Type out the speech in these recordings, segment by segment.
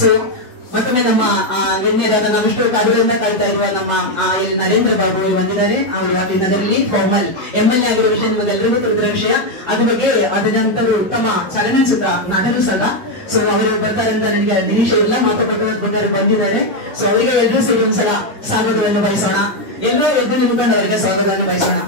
So ಮತ್ತೊಮ್ಮೆ ನಮ್ಮ ಗಣ್ಯರಾದ ನಾವಿಷ್ಟು ಕಾಡುಗಳಿಂದ ಕಳ್ತಾ ಇರುವ ನಮ್ಮ ನರೇಂದ್ರ ಬಾಬು ಅವರು ಬಂದಿದ್ದಾರೆ. ಅವರು ನಗರಲ್ಲಿ ಫಾರ್ಮಲ್ MLA ಆಗಿರುವ ವಿಷಯ ನಿಮಗೆಲ್ಲರಿಗೂ ತಿಳಿದಿರೋ ವಿಷಯ. ಅದ್ರ ಬಗ್ಗೆ ಅದರ ನಂತರ ಉತ್ತಮ ಚಲನಚಿತ್ರ ನಟರು ಸಹ. ಸೊ ಅವರು ಬರ್ತಾರೆ ಅಂತ ನನಗೆ ನಿರೀಕ್ಷೆ ಇಲ್ಲ. ಮಾತುಕತೆ ಬಂದಿದ್ದಾರೆ. ಸೊ ಅವರಿಗೆ ಎಲ್ಲರೂ ಸೇರಿ ಒಂದ್ಸಲ ಸ್ವಾಗತವನ್ನು ಬಯಸೋಣ. ಎಲ್ಲರೂ ಎದ್ದು ನಿಂತ್ಕೊಂಡು ಅವರಿಗೆ ಸ್ವಾಗತವನ್ನು ಬಯಸೋಣ.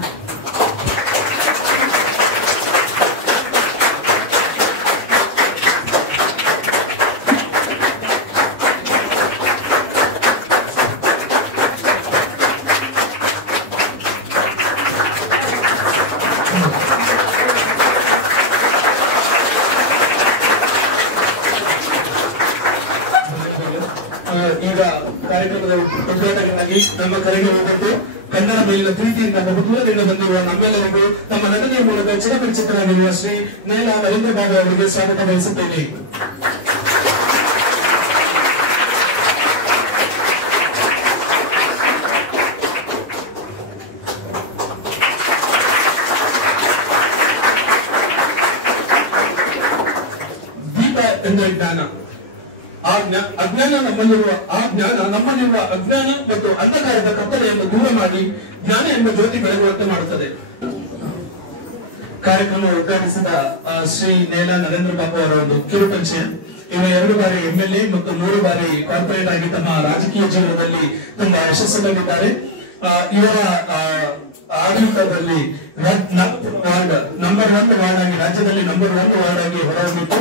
ಈಗ ಕಾರ್ಯಕ್ರಮದ ಉದ್ಘಾಟನೆಯಾಗಿ ನಮ್ಮ ಕರೆಗೆ ಹೋಗಬೇಕು. ಕನ್ನಡ ಮೇಲಿನ ಪ್ರೀತಿಯಿಂದ ಬಹುದೂರದಿಂದ ಬಂದಿರುವ ನಮ್ಮೆಲ್ಲರಿಗೂ ತಮ್ಮ ನಟನೆಯ ಮೂಲಕ ಚಿರಪರಿಚಿತರಾಗಿರುವ ಶ್ರೀ ನೇಲಾ ನರೇಂದ್ರ ಬಾಬು ಅವರಿಗೆ ಸ್ವಾಗತ ಬಯಸುತ್ತೇನೆ. ದೀಪ ಎಂದರೆ ಜ್ಞಾನ. ಅಜ್ಞಾನ ನಮ್ಮಲ್ಲಿರುವ ಅಜ್ಞಾನ ಮತ್ತು ಅಂಧಕಾರದ ಕತ್ತಲೆಯನ್ನು ದೂರ ಮಾಡಿ ಜ್ಞಾನ ಎಂಬ ಜ್ಯೋತಿ ಬೆಳಗುವಂತೆ ಮಾಡುತ್ತದೆ. ಕಾರ್ಯಕ್ರಮ ಉದ್ಘಾಟಿಸಿದ ಶ್ರೀ ನೇಲಾ ನರೇಂದ್ರ ಬಾಬು ಅವರ ಒಂದು ಕಿರುಪರಿಚಯ. ಇವರು 2 ಬಾರಿ MLA ಮತ್ತು 3 ಬಾರಿ ಕಾರ್ಪೊರೇಟ್ ಆಗಿ ತಮ್ಮ ರಾಜಕೀಯ ಜೀವನದಲ್ಲಿ ತುಂಬಾ ಯಶಸ್ಸಲ್ಲಿದ್ದಾರೆ. ಇವರ ಆಡಳಿತದಲ್ಲಿ ನಂಬರ್ 1 ವಾರ್ಡ್ ಆಗಿ ರಾಜ್ಯದಲ್ಲಿ ನಂಬರ್ 1 ವಾರ್ಡ್ ಆಗಿ ಹೊರಹೊಮ್ಮಿತು.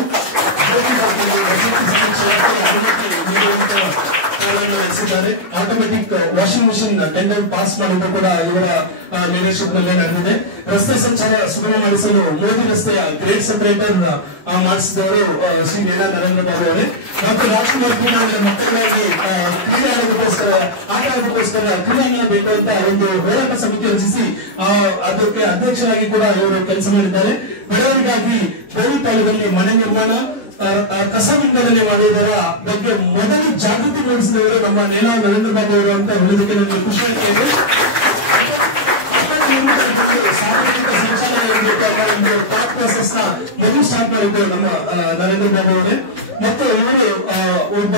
Automatic washing machine tender pass ಮಾಡಿದ್ದು ಕೂಡ ಇವರ ಲೀಡರ್ಶಿಪ್ ನಲ್ಲಿ ನಡೆದಿದೆ. ರಸ್ತೆ ಸಂಚಾರ ಸುಗಮ ಮಾಡಿಸಲು ಮೋದಿ ರಸ್ತೆಯ ಗ್ರೇಟ್ ಸೆಪರೇಟರ್ ಮಾಡಿಸಿದವರು ಶ್ರೀ ನೇಲಾ ನರೇಂದ್ರ ಬಾಬು ಅವರೇ. ಮತ್ತು ರಾಜ್ಕುಮಾರ್ ಕ್ರೀಡಾಂಗಣ ಮಕ್ಕಳಿಗಾಗಿ ಆಟ ಆಡೋದಕ್ಕೋಸ್ಕರ ಕ್ರೀಡಾಂಗಣ ಬೇಕು ಅಂತ ಒಂದು ಹೋರಾಟ ಸಮಿತಿ ರಚಿಸಿ ಅದಕ್ಕೆ ಅಧ್ಯಕ್ಷರಾಗಿ ಕೂಡ ಇವರು ಕೆಲಸ ಮಾಡಿದ್ದಾರೆ. ಬಡವರಿಗಾಗಿ ಬಹುಪಾಲದಲ್ಲಿ ಮನೆ ನಿರ್ಮಾಣ, ಕಸ ವಿಂಗಡಣೆ ಮಾಡುವುದರ ಬಗ್ಗೆ ಮೊದಲು ಜಾಗೃತಿ ಮೂಡಿಸಿದವರು ನಮ್ಮ ನೇಲಾ ನರೇಂದ್ರ ಬಾಬು ಅವರು ಅಂತ ಹೇಳೋದಕ್ಕೆ ನನಗೆ ಖುಷಿ ಆಗ್ತಿದೆ. ಸಾರ್ವಜನಿಕ ಶೌಚಾಲಯ ಒಂದು ಥಾಟ್ ಪ್ರಾಸೆಸ್ ನ ಮೊದಲು ಸ್ಟಾರ್ಟ್ ಮಾಡಿದ್ರು ನಮ್ಮ ನರೇಂದ್ರ ಬಾಬು ಅವರೇ. ಮತ್ತು ಇವರು ಒಬ್ಬ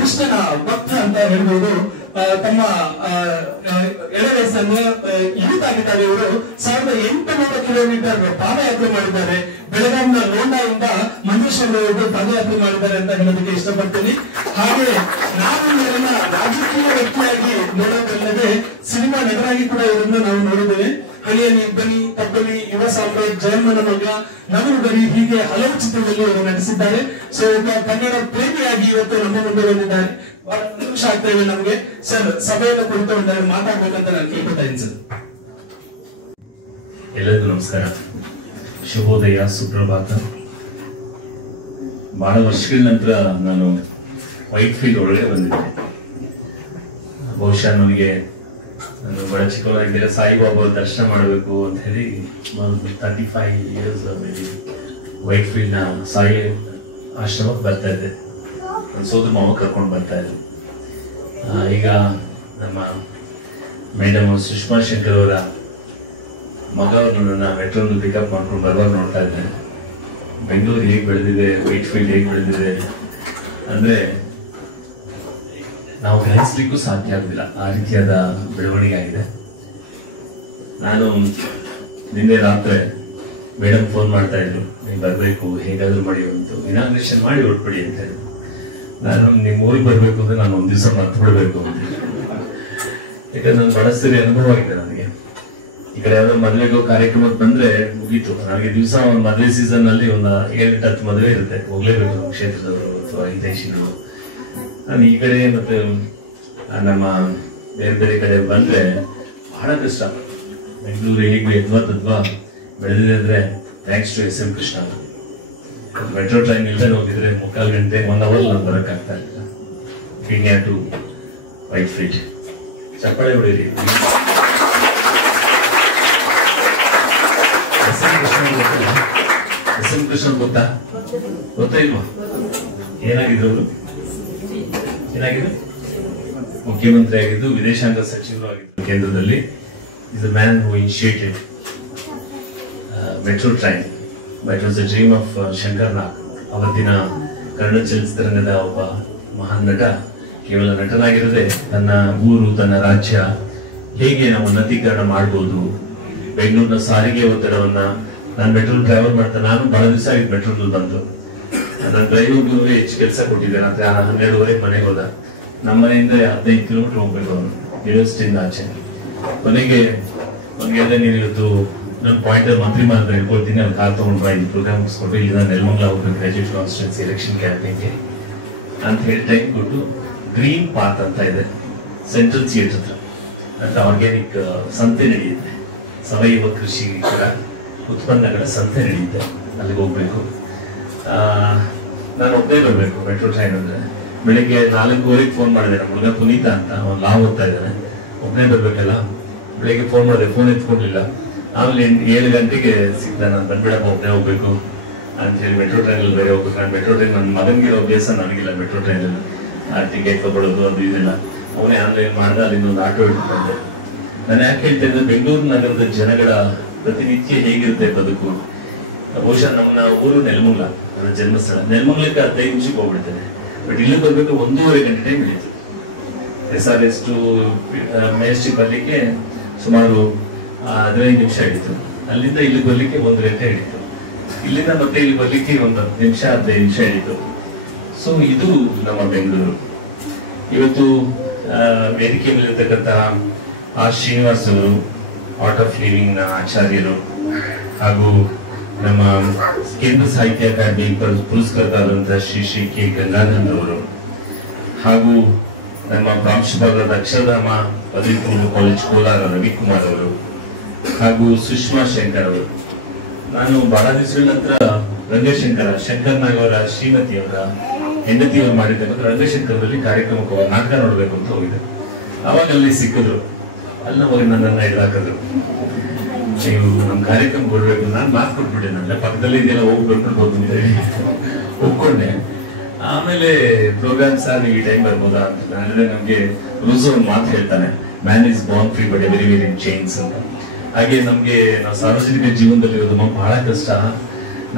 ಕೃಷ್ಣನ ಭಕ್ತ ಅಂತ ಹೇಳ್ಬೋದು. ತಮ್ಮ ಎಳೆ ವಯಸ್ಸನ್ನು ಯೂತಾಗಿದ್ದಾರೆ. ಇವರು 1800 ಕಿಲೋಮೀಟರ್ ಪಾದಯಾತ್ರೆ ಮಾಡಿದ್ದಾರೆ. ಬೆಳಗಾವಿನ ಲೋಂಡಾಯಿಂದ ಮಂಜೇಶ್ವರವರೆಗೂ ಪಾದಯಾತ್ರೆ ಮಾಡಿದ್ದಾರೆ ಅಂತ ಹೇಳೋದಕ್ಕೆ ಇಷ್ಟಪಡ್ತೀನಿ. ಹಾಗೆ ನಾವು ಇವರನ್ನ ರಾಜಕೀಯ ವ್ಯಕ್ತಿಯಾಗಿ ನೋಡೋದಲ್ಲದೆ ಸಿನಿಮಾ ನಟರಾಗಿ ಕೂಡ ಇವರನ್ನ ನಾವು ನೋಡಿದ್ದೇವೆ. ಹಳಿಯ ಬನಿ, ಕಬ್ಬಲಿ, ಯುವ ಸಾಮ್ರಾಟ್, ಜಯಮ್ಮನ ಮಗ, ನವರು ಬರಿ, ಹೀಗೆ ಹಲವು ಚಿತ್ರದಲ್ಲಿ ಅವರು ನಟಿಸಿದ್ದಾರೆ. ಸೊ ಒಬ್ಬ ಕನ್ನಡ ಪ್ರೇಮಿಯಾಗಿ ಇವತ್ತು ನಮ್ಮ ಮುಂದೆ ಬಂದಿದ್ದಾರೆ. ಬಹಳ ಸಂತೋಷ ಆಗ್ತಾ ಇದೆ ನಮಗೆ. ಸರ್, ಸಭೆಯನ್ನು ಕುಳಿತುಕೊಂಡಾಗ ಮಾತಾಡ್ಬೇಕಂತ ನಾನು ಕೇಳ್ಕೊತಾ ಇದ್ದೀನಿ ಸರ್. ಎಲ್ಲರಿಗೂ ನಮಸ್ಕಾರ, ಶುಭೋದಯ, ಸುಪ್ರಭಾತ. ಬಹಳ ವರ್ಷಗಳ ನಂತರ ನಾನು ವೈಟ್ ಫೀಲ್ಡ್ ಒಳಗೆ ಬಂದಿದ್ದೆ. ಬಹುಶಃ ನನಗೆ ನಾನು ಬಹಳ ಚಿಕ್ಕವರಾಗಿದ್ದರೆ ಸಾಯಿಬಾಬಾ ದರ್ಶನ ಮಾಡಬೇಕು ಅಂತ ಹೇಳಿ 35 years ವೈಟ್ ಫೀಲ್ಡ್ ನ ಸಾಯಿ ಆಶ್ರಮಕ್ಕೆ ಬರ್ತಾ ಇದ್ದೆ. ನನ್ನ ಸೋದರ ಮಾವ ಕರ್ಕೊಂಡು ಬರ್ತಾ ಇದ್ದೆ. ಈಗ ನಮ್ಮ ಮೇಡಮ್ ಸುಷ್ಮಾ ಶಂಕರ್ ಅವರ ಮಗ ನನ್ನ ಮೆಟ್ರೋನ ಪಿಕಪ್ ಮಾಡ್ಕೊಂಡು ಬರುವಾಗ ನೋಡ್ತಾ ಇದ್ದೇನೆ. ಬೆಂಗಳೂರು ಹೇಗೆ ಬೆಳೆದಿದೆ, ವೈಟ್ ಫೀಲ್ಡ್ ಹೇಗೆ ಬೆಳೆದಿದೆ ಅಂದ್ರೆ ನಾವು ಗ್ರಹಿಸ್ಲಿಕ್ಕೂ ಸಾಧ್ಯ ಆಗುದಿಲ್ಲ. ಆ ರೀತಿಯಾದ ಬೆಳವಣಿಗೆ ಆಗಿದೆ. ನಾನು ನಿನ್ನೆ ರಾತ್ರಿ ಮೇಡಮ್ ಫೋನ್ ಮಾಡ್ತಾ ಇದ್ರು, ನೀವು ಬರಬೇಕು, ಹೇಗಾದ್ರೂ ಮಾಡಿ ಒಂದು ಇನಾಗ್ರೇಷನ್ ಮಾಡಿ ಹೊರಟ್ಬಿಡಿ ಅಂತ ಹೇಳಿ. ನಾನು ನಿಮ್ಮ ಊರಿಗೆ ಬರ್ಬೇಕು ಅಂದ್ರೆ ನಾನು ಒಂದ್ ದಿವಸ ಮರ್ತು ಬಿಡ್ಬೇಕು ಅಂತ. ಯಾಕಂದ್ರೆ ನನ್ನ ಬಹಳ ಸರಿ ಅನುಭವ ಆಗಿದೆ ನನಗೆ. ಈ ಕಡೆ ಯಾವ್ದೋ ಮದುವೆಗೋ ಕಾರ್ಯಕ್ರಮಕ್ಕೆ ಬಂದ್ರೆ ಮುಗೀತು. ನನಗೆ ದಿವಸ ಒಂದು ಮದುವೆ ಸೀಸನ್ ನಲ್ಲಿ ಒಂದು 7-10 ಮದುವೆ ಇರುತ್ತೆ, ಹೋಗ್ಲೇಬೇಕು ನಮ್ಮ ಕ್ಷೇತ್ರದವರು ಅಥವಾ ಹಿತೈಷಿಗಳು. ನಾನು ಈ ಕಡೆ ಮತ್ತೆ ನಮ್ಮ ಬೇರೆ ಬೇರೆ ಕಡೆ ಬಂದ್ರೆ ಬಹಳ ಕಷ್ಟ. ಬೆಂಗಳೂರು ಹೇಗೆ ಯದ್ವಾ ಬೆಳೆದಿದೆ ಅಂದ್ರೆ thanks to SM Krishna. Metro train ಇಲ್ಲದೆ ಹೋಗಿದ್ರೆ 3/4 ಗಂಟೆ 1 hour ನಾನು ಬರಕ್ಕಾಗ್ತಾ ಇಲ್ಲ. India to Whitefield. ಚಪ್ಪಾಳೆ ಹೊಡೀರಿ. SM ಕೃಷ್ಣ ಗೊತ್ತಾ ಇಲ್ವಾ? ಏನಾಗಿದ್ರು ಅವರು? ಏನಾಗಿದೆ? ಮುಖ್ಯಮಂತ್ರಿ ಆಗಿದ್ದು, ವಿದೇಶಾಂಗ ಸಚಿವರು ಆಗಿದ್ದು ಕೇಂದ್ರದಲ್ಲಿ. Is the man who initiated metro train. It was the dream of Shankar Nag, ಅವತ್ತಿನ ಕನ್ನಡ ಚಲನಚಿತ್ರರಂಗದ ಒಬ್ಬ ಮಹಾನ್ ನಟ ಕೇವಲ ನಟನಾಗಿರದೆ ತನ್ನ ಊರು, ತನ್ನ ರಾಜ್ಯ ಹೇಗೆ ನಾವು ಉನ್ನತೀಕರಣ ಮಾಡ್ಬೋದು, ಬೆಂಗಳೂರಿನ ಸಾರಿಗೆ ಒತ್ತಡವನ್ನ, ನಾನು ಮೆಟ್ರೋಲ್ ಟ್ರಾವೆಲ್ ಮಾಡ್ತಾ, ನಾನು ಬಹಳ ದಿವಸ ಆಗಿದ್ದು ಮೆಟ್ರೋಲ್ ಬಂತು, ನನ್ನ ಡ್ರೈವರ್ಗೂ ಹೆಚ್ಚು ಕೆಲಸ ಕೊಟ್ಟಿದ್ದೆ. ರಾತ್ರಿ 12:30 ಮನೆಗೆ ಹೋದ. ನಮ್ಮ ಮನೆಯಿಂದ 15 ಕಿಲೋಮೀಟರ್ ಹೋಗ್ಬೇಕು ಅವನು, ಯೂನಿವರ್ಸಿಟಿಯಿಂದ ಆಚೆ. ಕೊನೆಗೆ ಅವ್ನಿಗೆ ನೀನು ಇವತ್ತು ನನ್ನ ಪಾಯಿಂಟ್ ಮಂತ್ರಿ ಮಾತ್ರ ಹೇಳ್ಕೊಳ್ತೀನಿ, ಅಲ್ಲಿ ಕಾರ್ ತಗೊಂಡು ಬಾ, ಇದು ಪ್ರೋಗ್ರಾಮ್ ಮುಗಿಸ್ಕೊಂಡು ಇಲ್ಲಿ ನೆಲಮಂಗಲ ಹೋಗ್ಬೇಕು ಗ್ರಾಜುಯೇಟ್ ಕಾನ್ಸ್ಟಿಟ್ಯೂನ್ಸಿ ಎಲೆಕ್ಷನ್ ಕ್ಯಾಂಪೇನ್ಗೆ ಅಂತ ಹೇಳಿ ಟೈಮ್ ಕೊಟ್ಟು, ಗ್ರೀನ್ ಪಾತ್ ಅಂತ ಇದೆ ಸೆಂಟ್ರಲ್ ಥಿಯೇಟರ್ ಹತ್ರ ಅಂತ ಆರ್ಗ್ಯಾನಿಕ್ ಸಂತೆ ನಡೆಯುತ್ತೆ, ಸಾವಯವ ಕೃಷಿ ಉತ್ಪನ್ನಗಳ ಸಂತೆ ನಡೆಯುತ್ತೆ, ಅಲ್ಲಿಗೆ ಹೋಗ್ಬೇಕು. ನಾನು ಒಬ್ಬನೇ ಬರಬೇಕು ಮೆಟ್ರೋ ಟ್ರೈನ್ ಅಂದ್ರೆ. ಬೆಳಿಗ್ಗೆ 4:15 ಫೋನ್ ಮಾಡಿದೆ, ನಮ್ಮ ಹುಡುಗ ಪುನೀತ ಅಂತ, ಅವ್ನು ಲಾ ಓದ್ತಾ ಇದ್ದಾನೆ, ಒಬ್ಬನೇ ಬರ್ಬೇಕಲ್ಲ. ಬೆಳಿಗ್ಗೆ ಫೋನ್ ಮಾಡಿದೆ, ಫೋನ್ ಎತ್ಕೊಂಡಿಲ್ಲ. ಆಮೇಲೆ 7 ಗಂಟೆಗೆ ಸಿಗ್ದ, ನಾನು ಬಂದ್ಬಿಡಪ್ಪ ಒಬ್ಬನೇ ಹೋಗ್ಬೇಕು ಅಂತ ಹೇಳಿ ಮೆಟ್ರೋ ಟ್ರೈನಲ್ಲಿ ಬೇರೆ ಹೋಗ್ಬೇಕು. ನಾನು ಮೆಟ್ರೋ ಟ್ರೈನ್ ನನ್ನ ಮಗನಿಗಿರೋ ಅಭ್ಯಾಸ ನನಗಿಲ್ಲ. ಮೆಟ್ರೋ ಟ್ರೈನಲ್ಲಿ ಟಿಕೆಟ್ ತಗೊಳ್ಳೋದು ಅದು ಇದೆಲ್ಲ ಅವನೇ ಆನ್ಲೈನ್ ಮಾಡಿದೆ, ಅಲ್ಲಿಂದ ಒಂದು ಆಟೋ ಇಟ್ಕೊಂಡೆ. ನಾನು ಯಾಕೆ ಹೇಳ್ತಾ ಇದ್ದೆ, ಬೆಂಗಳೂರು ನಗರದ ಜನಗಳ ಪ್ರತಿನಿತ್ಯ ಹೇಗಿರುತ್ತೆ ಬದುಕು. ಬಹುಶಃ ನಮ್ಮ ಊರು ನೆಲಮಂಗಲ, ನನ್ನ ಜನ್ಮಸ್ಥಳ. ನೆಲಮಂಗಲಕ್ಕೆ 15 ನಿಮಿಷಕ್ಕೆ ಹೋಗ್ಬಿಡ್ತೇನೆ, ಬಟ್ ಇಲ್ಲಿ ಬರ್ಬೇಕು 1.5 ಗಂಟೆ ಟೈಮ್ ಹಿಡಿತು. SRS ಟು ಮೆಜೆಸ್ಟಿಕ್ ಬರ್ಲಿಕ್ಕೆ ಸುಮಾರು 15 ನಿಮಿಷ ಹಿಡಿತು. ಅಲ್ಲಿಂದ ಇಲ್ಲಿ ಬರ್ಲಿಕ್ಕೆ 1 ಗಂಟೆ ಹಿಡಿತು. ಇಲ್ಲಿಂದ ಮತ್ತೆ ಇಲ್ಲಿ ಬರ್ಲಿಕ್ಕೆ 10 ನಿಮಿಷ 15 ನಿಮಿಷ ಹಿಡಿತು. ಸೊ ಇದು ನಮ್ಮ ಬೆಂಗಳೂರು. ಇವತ್ತು ವೇದಿಕೆ ಮೇಲಿರ್ತಕ್ಕಂಥ ಆರ್ ಶ್ರೀನಿವಾಸ್ ಅವರು, ಆರ್ಟ್ ಆಫ್ ಲಿವಿಂಗ್ ನ ಆಚಾರ್ಯರು, ಹಾಗೂ ನಮ್ಮ ಕೇಂದ್ರ ಸಾಹಿತ್ಯ ಅಕಾಡೆಮಿ ಪುರಸ್ಕೃತರಾದಂತಹ ಶ್ರೀ ಕೆ ಗಂಗಾನಂದ್ ಅವರು, ಹಾಗೂ ನಮ್ಮ ಪ್ರಾಂಶುಪಾಲರಾದ ಅಕ್ಷರಧಾಮ ಪದವಿ ಪೂರ್ವ ಕಾಲೇಜ್ ಕೋಲಾರ ರವಿಕುಮಾರ್ ಅವರು, ಹಾಗೂ ಸುಷ್ಮಾ ಶಂಕರ್ ಅವರು. ನಾನು ಬಹಳ ದಿವಸಗಳ ನಂತರ ರಂಗಶಂಕರ ಶಂಕರ್ ನಾಗ್ ಅವರ ಶ್ರೀಮತಿಯವರ ಹೆಂಡತಿಯವರು ಮಾಡಿರ್ತಕ್ಕಂಥ ರಂಗಶಂಕರದಲ್ಲಿ ಕಾರ್ಯಕ್ರಮಕ್ಕೆ ನಾಟಕ ನೋಡ್ಬೇಕು ಅಂತ ಹೋಗಿದ್ದೆ. ಅವಾಗ ಅಲ್ಲಿ ಸಿಕ್ಕಿದ್ರು, ಅಲ್ಲಿ ಹೋಗಿ ನನ್ನನ್ನ ಎದುರಾಕಿದ್ರು, ನೀವು ನಮ್ಮ ಕಾರ್ಯಕ್ರಮ ಬರ್ಬೇಕು. ನಾನು ಮಾತು ಕೊಟ್ಬಿಟ್ಟೆ, ನನ್ನ ಪಕ್ಕದಲ್ಲಿ ಇದೆಲ್ಲ ಹೋಗಿ ಬರ್ಕೊಳ್ಬೋದು ಅಂತ ಹೇಳಿ ಒಪ್ಕೊಂಡೆ. ಆಮೇಲೆ ಪ್ರೋಗ್ರಾಮ್ ಸರ್ ನೀವು ಈ ಟೈಮ್ ಬರ್ಬೋದಾ ಅಂತ. ಅಂದ್ರೆ ನಮ್ಗೆ ರೂಸೋ ಒಂದು ಮಾತು ಹೇಳ್ತಾನೆ, man is born free but everywhere in chains ಅಂತ. ಹಾಗೆ ನಮ್ಗೆ ನಾವು ಸಾರ್ವಜನಿಕ ಜೀವನದಲ್ಲಿ ಇರೋದು ಬಹಳ ಕಷ್ಟ.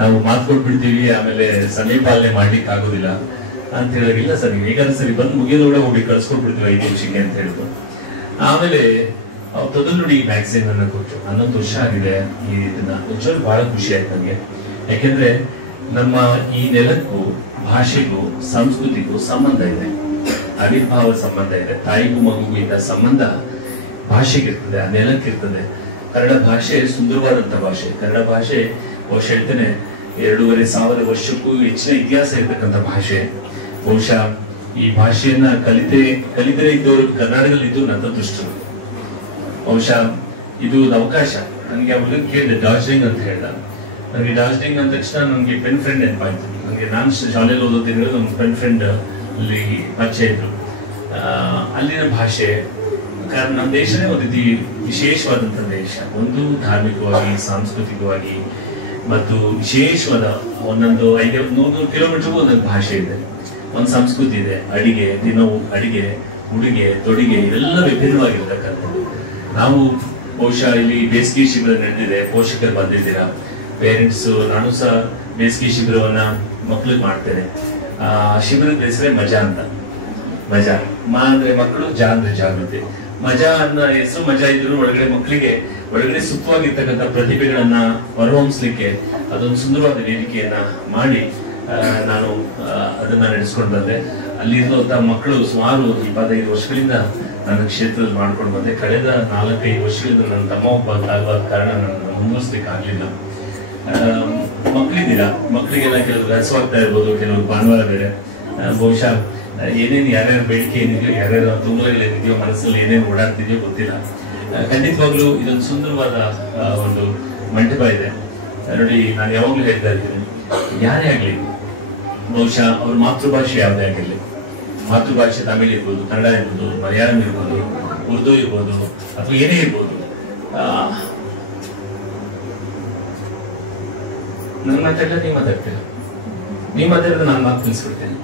ನಾವು ಮಾತು ಕೊಟ್ಬಿಡ್ತೀವಿ, ಆಮೇಲೆ ಸಮಯ ಪಾಲನೆ ಮಾಡ್ಲಿಕ್ಕೆ ಆಗೋದಿಲ್ಲ ಅಂತ ಹೇಳಿಲ್ಲ. ಸರ್ ನೀವು ಹೇಗಾದ್ರೆ ಸರಿ ಬಂದು ಮುಗಿಯೋದೊಳಗೆ ಹೋಗಿ ಕಳ್ಸ್ಕೊಟ್ಬಿಡ್ತೀವಿ 5 ನಿಮಿಷಕ್ಕೆ ಅಂತ ಹೇಳಿದ್ರು. ಆಮೇಲೆ ತೊದಲು ನುಡಿ ಮ್ಯಾಗಝಿನ್ ಅನ್ನ ಕೊಟ್ಟು 11 ವರ್ಷ ಆಗಿದೆ. ಈ ಇದನ್ನ ನಿಜವಾಗ್ಲೂ ಬಹಳ ಖುಷಿ ಆಯ್ತು ನನಗೆ. ಯಾಕೆಂದ್ರೆ ನಮ್ಮ ಈ ನೆಲಕ್ಕೂ ಭಾಷೆಗೂ ಸಂಸ್ಕೃತಿಗೂ ಸಂಬಂಧ ಇದೆ, ಅವಿರ್ಭಾವ ಸಂಬಂಧ ಇದೆ. ತಾಯಿಗೂ ಮಗುಗೂ ಇದ್ದ ಸಂಬಂಧ ಭಾಷೆಗಿರ್ತದೆ, ಆ ನೆಲಕ್ಕಿರ್ತದೆ. ಕನ್ನಡ ಭಾಷೆ ಸುಂದರವಾದಂತ ಭಾಷೆ. ಕನ್ನಡ ಭಾಷೆ ಬಹುಶಃ ಹೇಳ್ತೇನೆ 2500 ವರ್ಷಕ್ಕೂ ಹೆಚ್ಚಿನ ಇತಿಹಾಸ ಇರ್ತಕ್ಕಂಥ ಭಾಷೆ. ಬಹುಶಃ ಈ ಭಾಷೆಯನ್ನ ಕಲಿತೇ ಇದ್ದವರು ಕರ್ನಾಟಕದಲ್ಲಿ ಇದ್ದು ನನ್ನ ಅದೃಷ್ಟರು. ಬಹುಶಃ ಇದು ಒಂದು ಅವಕಾಶ. ನನಗೆ ಅವ್ರಿಗೆ ಕೇಳಿದೆ ಡಾರ್ಜಿಲಿಂಗ್ ಅಂತ ಹೇಳ್ದ. ನನಗೆ ಡಾರ್ಜಿಲಿಂಗ್ ಅಂದ ತಕ್ಷಣ ನನಗೆ ಪೆನ್ ಫ್ರೆಂಡ್ ನೆನಪಾಯ್ತು. ನನಗೆ ನಾನು ಶಾಲೆಯಲ್ಲಿ ಓದೋದಿದ್ರೆ ನಮ್ಮ ಪೆನ್ ಫ್ರೆಂಡ್ ಅಲ್ಲಿ ಪರಿಚಯ ಇದ್ರು. ಅಲ್ಲಿನ ಭಾಷೆ, ಕಾರಣ ನಮ್ಮ ದೇಶನೇ ಒಂದು ವಿಶೇಷವಾದಂಥ ದೇಶ. ಒಂದು ಧಾರ್ಮಿಕವಾಗಿ, ಸಾಂಸ್ಕೃತಿಕವಾಗಿ ಮತ್ತು ವಿಶೇಷವಾದ ಒಂದೊಂದು 500 ಕಿಲೋಮೀಟರ್ಗೂ ಒಂದೊಂದು ಭಾಷೆ ಇದೆ, ಒಂದು ಸಂಸ್ಕೃತಿ ಇದೆ. ಅಡಿಗೆ, ದಿನವು ಅಡಿಗೆ, ಉಡುಗೆ, ತೊಡಿಗೆ ಇವೆಲ್ಲ ವಿಭಿನ್ನವಾಗಿರ್ತಕ್ಕಂಥದ್ದು. ನಾವು ಬಹುಶಃ ಇಲ್ಲಿ ಬೇಸಿಗೆ ಶಿಬಿರ ನಡೆದಿದೆ, ಪೋಷಕರು ಬಂದಿದ್ದೀರಾ, ಪೇರೆಂಟ್ಸ್. ನಾನು ಸಹ ಬೇಸಿಗೆ ಶಿಬಿರವನ್ನ ಮಕ್ಳಿಗೆ ಮಾಡ್ತೇನೆ. ಶಿಬಿರದ ಹೆಸರೇ ಮಜಾ ಅಂತ. ಮಜಾ ಅಂದ್ರೆ ಮಕ್ಕಳು, ಜಾ ಅಂದ್ರೆ ಜಾಗೃತಿ. ಮಜಾ ಅನ್ನೋ ಹೆಸರು ಮಜಾ ಇದ್ರು ಒಳಗಡೆ ಮಕ್ಕಳಿಗೆ ಒಳಗಡೆ ಸುಖವಾಗಿರ್ತಕ್ಕಂಥ ಪ್ರತಿಭೆಗಳನ್ನ ಹೊರಹೊಮ್ಮಿಸ್ಲಿಕ್ಕೆ ಅದೊಂದು ಸುಂದರವಾದ ವೇದಿಕೆಯನ್ನ ಮಾಡಿ ನಾನು ಅದನ್ನ ನಡೆಸ್ಕೊಂಡು ಬಂದೆ. ಅಲ್ಲಿರುವಂತಹ ಮಕ್ಕಳು ಸುಮಾರು 25 ವರ್ಷಗಳಿಂದ ನನ್ನ ಕ್ಷೇತ್ರದಲ್ಲಿ ಮಾಡ್ಕೊಂಡು ಬಂದೆ. ಕಳೆದ 4-5 ವರ್ಷಗಳಿಂದ ನನ್ನ ತಮ್ಮ ಒಬ್ಬ ಆಗವಾದ ಕಾರಣ ನನ್ನ ಮುಂದುವರಿಸ್ಲಿಕ್ಕೆ ಆಗ್ಲಿಲ್ಲ. ಮಕ್ಕಳಿದ್ದೀರಾ, ಮಕ್ಕಳಿಗೆಲ್ಲ ಕೆಲವರು ರಸವಾಗ್ತಾ ಇರ್ಬೋದು, ಕೆಲವರು ಭಾನುವಾರ ಬೇರೆ. ಬಹುಶಃ ಏನೇನು ಯಾರ್ಯಾರ ಬೇಡಿಕೆ ಏನಿದೆಯೋ, ಯಾರ್ಯಾರ ತುಂಗಲಗಳೇನಿದೆಯೋ, ಮನಸ್ಸಲ್ಲಿ ಏನೇನು ಓಡಾಡ್ತಿದೆಯೋ ಗೊತ್ತಿಲ್ಲ. ಖಂಡಿತವಾಗ್ಲೂ ಇದೊಂದು ಸುಂದರವಾದ ಒಂದು ಮಂಟಪ ಇದೆ ನೋಡಿ. ನಾನು ಯಾವಾಗ್ಲೂ ಹೇಳ್ತಾ ಇದ್ದೀನಿ, ಯಾರೇ ಆಗ್ಲಿ ಬಹುಶಃ ಅವ್ರ ಮಾತೃಭಾಷೆ ಯಾವುದೇ ಆಗಿರ್ಲಿ, ಮಾತೃಭಾಷೆ ತಮಿಳ್ ಇರ್ಬೋದು, ಕನ್ನಡ ಇರ್ಬೋದು, ಮಲಯಾಳಂ ಇರ್ಬೋದು, ಉರ್ದು ಇರ್ಬೋದು, ಅಥವಾ ಏನೇ ಇರ್ಬೋದು. ನನ್ನ ಮಾತಾಡಲ್ಲ, ನೀವು ಮಾತಾಡ್ತೀರ, ನೀವು ಮಾತಾಡಿದ್ರೆ ನಾನು ಮಾತು ತಿಳಿಸ್ಬಿಡ್ತೇನೆ.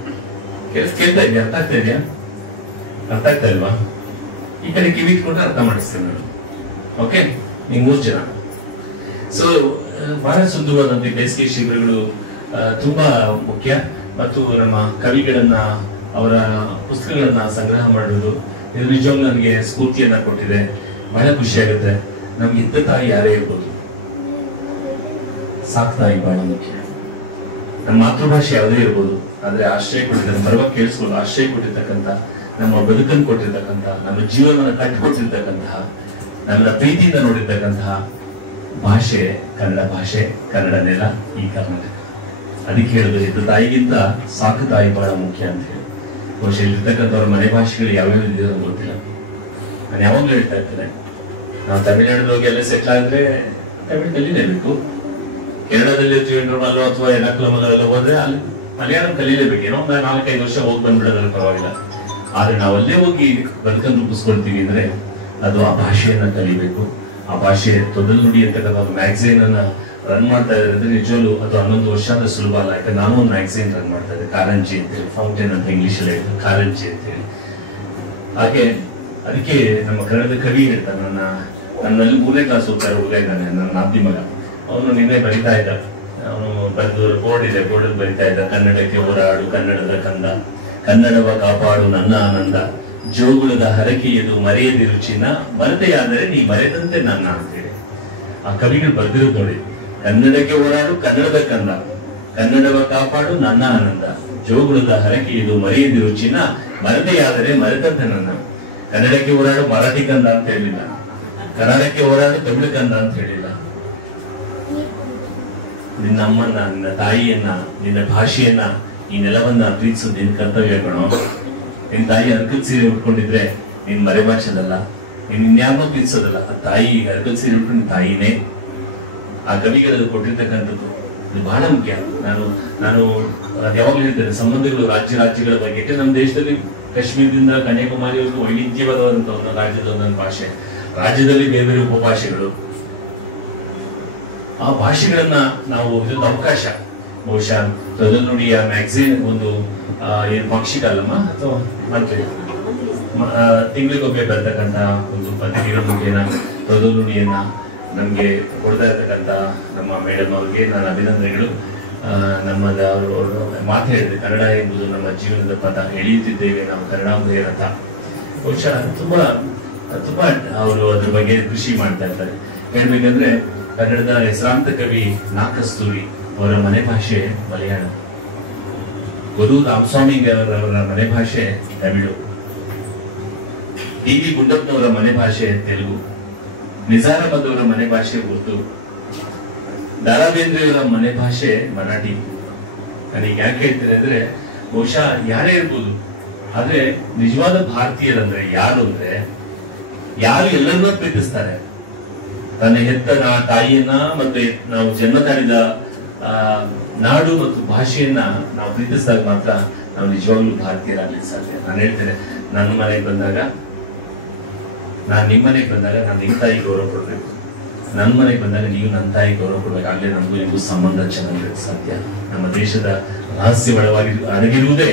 ಕೇಳ್ತಾ ಇದೆಯಾ? ಅರ್ಥ ಆಗ್ತಾ ಇದೆಯಾ? ಅರ್ಥ ಆಗ್ತಾ ಇಲ್ವಾ? ಈ ಕಡೆ ಕಿವಿ ಇಟ್ಕೊಂಡ್ರೆ ಅರ್ಥ ಮಾಡಿಸ್ತೇನೆ ನಾನು. ಓಕೆ, ನೀವು 3 ಜನ. ಸೊ ಬಹಳ ಸುಂದರವಾದಂತ ಬೇಸಿಗೆ ಶಿಬಿರಗಳು ತುಂಬಾ ಮುಖ್ಯ. ಮತ್ತು ನಮ್ಮ ಕವಿಗಳನ್ನ ಅವರ ಪುಸ್ತಕಗಳನ್ನ ಸಂಗ್ರಹ ಮಾಡೋದು ಇದು ನಿಜವಾಗ್ಲೂ ನನಗೆ ಸ್ಫೂರ್ತಿಯನ್ನ ಕೊಟ್ಟಿದೆ. ಬಹಳ ಖುಷಿ ಆಗುತ್ತೆ. ನಮ್ಗೆ ಇದ್ದ ತಾಯಿ ಯಾರೇ ಇರ್ಬೋದು, ಸಾಕ್ ತಾಯಿ ಬಹಳ ಮುಖ್ಯ. ನಮ್ಮ ಮಾತೃಭಾಷೆ ಯಾವುದೇ ಇರ್ಬೋದು, ಆದ್ರೆ ಆಶ್ರಯ ಕೊಟ್ಟಿದ್ದಾರೆ, ಬರುವಾಗ ಕೇಳಿಸ್ಕೊಂಡು ಆಶ್ರಯ ಕೊಟ್ಟಿರ್ತಕ್ಕಂಥ, ನಮ್ಮ ಬದುಕನ್ನು ಕೊಟ್ಟಿರ್ತಕ್ಕಂಥ, ನಮ್ಮ ಜೀವನವನ್ನು ಕಟ್ಟಿಕೊಟ್ಟಿರ್ತಕ್ಕಂತಹ, ನನ್ನ ಪ್ರೀತಿಯಿಂದ ನೋಡಿರ್ತಕ್ಕಂತಹ ಭಾಷೆ ಕನ್ನಡ ಭಾಷೆ, ಕನ್ನಡ ನೆಲ, ಈ ಕರ್ನಾಟಕ. ಅದಕ್ಕೆ ಹೇಳುದು ಇದ್ದ ತಾಯಿಗಿಂತ ಸಾಕು ತಾಯಿ ಬಹಳ ಮುಖ್ಯ ಅಂತ ಹೇಳಿ. ಬಹುಶಃ ಇಲ್ಲಿರ್ತಕ್ಕಂಥವ್ರ ಮನೆ ಭಾಷೆಗಳು ಯಾವ್ಯಾವ ಇದೆಯೋ ಗೊತ್ತಿಲ್ಲ. ನಾನು ಯಾವಾಗ್ಲೂ ಹೇಳ್ತಾ ಇರ್ತೇನೆ, ನಾವು ತಮಿಳ್ನಾಡಿಗೆ ಹೋಗಿ ಎಲ್ಲ ಸೆಟ್ಲ್ ಆದ್ರೆ ತಮಿಳ್ ಕಲೀಲೇಬೇಕು. ಕೇರಳದಲ್ಲಿ ತ್ರಿವೇಂದ್ರಮಲ್ಲೋ ಅಥವಾ ಎರ್ನಾಕುಲಮಲ್ಲೋ ಹೋದ್ರೆ ಅಲ್ಲಿ ಮಲಯಾಳಂ ಕಲೀಲೇಬೇಕು. ಏನೋ ಒಂದು 4-5 ವರ್ಷ ಹೋಗಿ ಬಂದ್ಬಿಡೋದ್ರಲ್ಲಿ ಪರವಾಗಿಲ್ಲ. ಆದ್ರೆ ನಾವು ಅಲ್ಲೇ ಹೋಗಿ ಬದುಕನ್ನು ರೂಪಿಸ್ಕೊಳ್ತೀವಿ ಅಂದ್ರೆ ಅದು ಆ ಭಾಷೆಯನ್ನ ಕಲಿಬೇಕು. ಆ ಭಾಷೆ ತೊದಲು ನುಡಿ ಅಂತಕ್ಕಂಥ ಒಂದು ಮ್ಯಾಗಝೈನ್ ಅನ್ನ ರನ್ ಮಾಡ್ತಾ ಇದ್ದಾರೆ ಅಂದ್ರೆ ನಿಜವಲ್ಲೂ ಅದು 11 ವರ್ಷ ಅಂದ್ರೆ ಸುಲಭ ಅಲ್ಲ. ಯಾಕಂದ್ರೆ ನಾನು ಒಂದು ಮ್ಯಾಗಝೈನ್ ರನ್ ಮಾಡ್ತಾ ಇದ್ದೆ, ಕಾರಂಜಿ ಅಂತೇಳಿ, ಫೌಂಟೇನ್ ಅಂತ ಇಂಗ್ಲಿಷ್ ಅಲ್ಲಿ ಹೇಳ್ತಾರೆ, ಕಾರಂಜಿ ಅಂತೇಳಿ. ಹಾಗೆ ಅದಕ್ಕೆ ನಮ್ಮ ಕನ್ನಡದ ಕವಿ ಹೇಳ್ತಾನೆ, ನನ್ನಲ್ಲಿ 3ನೇ ಕ್ಲಾಸ್ ಓದ್ತಾ ಇರೋ ಹುಡುಗ ಇದ್ದಾನೆ, ನನ್ನ ನಾದಿ ಮಗ. ಅವನು ನಿನ್ನೆ ಬರಿತಾ ಇದ್ದ, ಅವನು ಬರೆದು ಬೋರ್ಡ್ ಇದೆ, ಬೋರ್ಡಲ್ಲಿ ಬರಿತಾ ಇದ್ದ, ಕನ್ನಡಕ್ಕೆ ಹೋರಾಡು ಕನ್ನಡದ ಕಂದ, ಕನ್ನಡವ ಕಾಪಾಡು ನನ್ನ ಆನಂದ, ಜೋಗುಳದ ಹರಕೆಯದು ಮರೆಯದಿರು ಚಿನ್ನ, ಮರೆತೆಯಾದರೆ ನೀ ಮರೆತಂತೆ ನನ್ನ ಅಂತೇಳಿ. ಆ ಕವಿಗಳು ಬರೆದಿರೋದು ನೋಡಿ, ಕನ್ನಡಕ್ಕೆ ಹೋರಾಡು ಕನ್ನಡದ ಕಂದ, ಕನ್ನಡವ ಕಾಪಾಡು ನನ್ನ ಆನಂದ, ಜೋಗುಳದ ಹರಕೆಯದು ಮರೆಯದಿರು ಚಿನ್ನ, ಮರೆತೆಯಾದರೆ ಮರೆತಂತೆ ನನ್ನ. ಕನ್ನಡಕ್ಕೆ ಹೋರಾಡು ಮರಾಠಿ ಕಂದ ಅಂತ ಹೇಳಿಲ್ಲ, ಕನ್ನಡಕ್ಕೆ ಹೋರಾಡು ತಮಿಳು ಕಂದ ಅಂತ ಹೇಳಿಲ್ಲ. ನಿನ್ನ ಅಮ್ಮನ್ನ, ನಿನ್ನ ತಾಯಿಯನ್ನ, ನಿನ್ನ ಭಾಷೆಯನ್ನ, ಈ ನೆಲವನ್ನ ಪ್ರೀತಿಸೋದು ನಿನ್ ಕರ್ತವ್ಯ ಕಣೋ. ನಿನ್ ತಾಯಿ ಅರ್ಕಲ್ ಸೀರೆ ಉಟ್ಕೊಂಡಿದ್ರೆ ನಿನ್ ಮರೆ ಭಾಷೆದಲ್ಲ, ನೀನ್ ಇನ್ಯಾವೋ ಪ್ರೀತಿಸೋದಲ್ಲ. ಆ ತಾಯಿ ಅರ್ಕಲ್ ಸೀರೆ ಉಟ್ಕೊಂಡು ತಾಯಿನೇ. ಆ ಕವಿಗಳು ಕೊಟ್ಟಿರ್ತಕ್ಕಂಥದ್ದು ಇದು ಬಹಳ ಮುಖ್ಯ. ನಾನು ಯಾವಾಗ್ಲೂ ಹೇಳ್ತೇನೆ, ಸಂಬಂಧಗಳು ರಾಜ್ಯಗಳ ಬಗ್ಗೆ. ಯಾಕಂದ್ರೆ ನಮ್ಮ ದೇಶದಲ್ಲಿ ಕಾಶ್ಮೀರದಿಂದ ಕನ್ಯಾಕುಮಾರಿವರೆಗೂ ವೈವಿಧ್ಯವಾದಂತಹ ಒಂದು ರಾಜ್ಯದ ಒಂದೊಂದು ಭಾಷೆ, ರಾಜ್ಯದಲ್ಲಿ ಬೇರೆ ಬೇರೆ ಉಪಭಾಷೆಗಳು. ಆ ಭಾಷೆಗಳನ್ನ ನಾವು ಇದೊಂದು ಅವಕಾಶ. ಬಹುಶಃ ತೊದಲು ನುಡಿಯ ಮ್ಯಾಗಝೈನ್ ಒಂದು ಪಾಕ್ಷಿಕ ಅಲ್ಲಮ್ಮ, ಅಥವಾ ತಿಂಗಳಿಗೊಮ್ಮೆ ಬರ್ತಕ್ಕಂಥ ಒಂದು ಪತ್ರಿಕೆಗಳ ಮುಖೇನ ತೊದಲು ನುಡಿಯನ್ನ ನಮ್ಗೆ ಕೊಡ್ತಾ ಇರ್ತಕ್ಕಂಥ ನಮ್ಮ ಮೇಡಮ್ ಅವ್ರಿಗೆ ನಾನು ಅಭಿನಂದನೆಗಳು. ನಮ್ಮದ ಅವರು ಮಾತು ಹೇಳಿದೆ, ಕನ್ನಡ ಎಂಬುದು ನಮ್ಮ ಜೀವನದ ಪಥ, ಎಳೆಯುತ್ತಿದ್ದೇವೆ ನಾವು ಕನ್ನಡಾಂಬೆಯ ರಥ. ಬಹುಶಃ ತುಂಬಾ ಅವರು ಅದ್ರ ಬಗ್ಗೆ ಕೃಷಿ ಮಾಡ್ತಾ ಇರ್ತಾರೆ. ಹೇಳ್ಬೇಕಂದ್ರೆ ಕನ್ನಡದ ಹೆಸರಾಂತ ಕವಿ ನಾ. ಕಸ್ತೂರಿ ಅವರ ಮನೆ ಭಾಷೆ ಮಲಯಾಳ, ಗುರು ರಾಮಸ್ವಾಮಿ ಅವರ ಮನೆ ಭಾಷೆ ತಮಿಳು, ಟಿ.ವಿ. ಗುಂಡಪ್ಪನವರ ಮನೆ ಭಾಷೆ ತೆಲುಗು, ನಿಜಾರ್ ಅಹಮದ್ ಅವರ ಮನೆ ಭಾಷೆ ಉರ್ದು, ದಾರಾ ಬೇಂದ್ರೆಯವರ ಮನೆ ಭಾಷೆ ಮರಾಠಿ. ನನಗೆ ಯಾಕೆ ಹೇಳ್ತೀನಿ ಅಂದ್ರೆ, ಬಹುಶಃ ಯಾರೇ ಇರ್ಬೋದು, ಆದ್ರೆ ನಿಜವಾದ ಭಾರತೀಯರಂದ್ರೆ ಯಾರು ಅಂದ್ರೆ, ಯಾರು ಎಲ್ಲರನ್ನೂ ಪ್ರೀತಿಸ್ತಾರೆ. ತನ್ನ ಹೆತ್ತ ತಾಯಿಯನ್ನ ಮತ್ತೆ ನಾವು ಜನ್ಮ ತಾಳಿದ ನಾಡು ಮತ್ತು ಭಾಷೆಯನ್ನ ನಾವು ಪ್ರೀತಿಸಿದಾಗ ಮಾತ್ರ ನಾವು ನಿಜವಾಗ್ಲೂ ಭಾರತೀಯರಾಗ್ಲಿಕ್ಕೆ ಸಾಧ್ಯ. ನಾನು ಹೇಳ್ತೇನೆ, ನನ್ನ ಮನೆಗೆ ಬಂದಾಗ, ನಾನು ನಿಮ್ಮ ಮನೆಗೆ ಬಂದಾಗ ನಾನು ನಿಮ್ಮ ತಾಯಿ ಗೌರವ ಕೊಡ್ಬೇಕು, ನನ್ನ ಮನೆಗೆ ಬಂದಾಗ ನೀವು ನನ್ನ ತಾಯಿ ಗೌರವ ಕೊಡ್ಬೇಕು. ಆಗ್ಲೇ ನಮಗೂ ನಿಮಗೂ ಸಂಬಂಧ ಚೆನ್ನಾಗಿರಕ್ಕೆ ಸಾಧ್ಯ. ನಮ್ಮ ದೇಶದ ರಹಸ್ಯ ಒಳವಾಗಿ ಅಡಗಿರುವುದೇ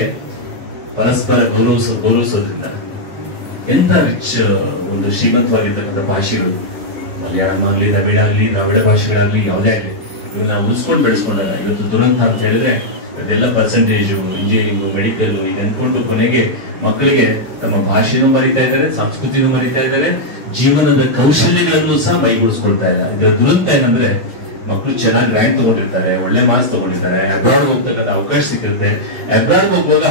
ಪರಸ್ಪರ ಗೌರವಿಸೋದ್ರಿಂದ. ಎಂತ ರಿಚ್ ಒಂದು ಶ್ರೀಮಂತವಾಗಿರ್ತಕ್ಕಂಥ ಭಾಷೆಗಳು, ಮಲಯಾಳಂ ಆಗ್ಲಿ, ತಮಿಳ್ ಆಗ್ಲಿ, ದ್ರಾವಿಡ ಭಾಷೆಗಳಾಗ್ಲಿ, ಯಾವುದೇ ಆಗ್ಲಿ, ಇವನ್ನ ನಾವು ಉಳಿಸ್ಕೊಂಡು ಬೆಳೆಸ್ಕೊಂಡಲ್ಲ. ಇವತ್ತು ದುರಂತ ಅಂತ ಹೇಳಿದ್ರೆ ಅದೆಲ್ಲ ಪರ್ಸೆಂಟೇಜು, ಇಂಜಿನಿಯರಿಂಗು, ಮೆಡಿಕಲ್ ಈಗ ಅನ್ಕೊಂಡು ಕೊನೆಗೆ ಮಕ್ಕಳಿಗೆ ತಮ್ಮ ಭಾಷೆನೂ ಮರಿತಾ ಇದ್ದಾರೆ, ಸಂಸ್ಕೃತಿನೂ ಮರಿತಾ ಇದ್ದಾರೆ, ಜೀವನದ ಕೌಶಲ್ಯಗಳನ್ನು ಸಹ ಮೈಗೂಡಿಸ್ಕೊಳ್ತಾ ಇಲ್ಲ. ಇದರ ದುರಂತ ಏನಂದ್ರೆ, ಮಕ್ಕಳು ಚೆನ್ನಾಗಿ ರ್ಯಾಂಕ್ ತಗೊಂಡಿರ್ತಾರೆ, ಒಳ್ಳೆ ಮಾರ್ಕ್ಸ್ ತಗೊಂಡಿರ್ತಾರೆ, ಅಬ್ರಾಡ್ ಹೋಗ್ತಕ್ಕಂಥ ಅವಕಾಶ ಸಿಗುತ್ತೆ. ಅಬ್ರಾಡ್ ಹೋಗುವಾಗ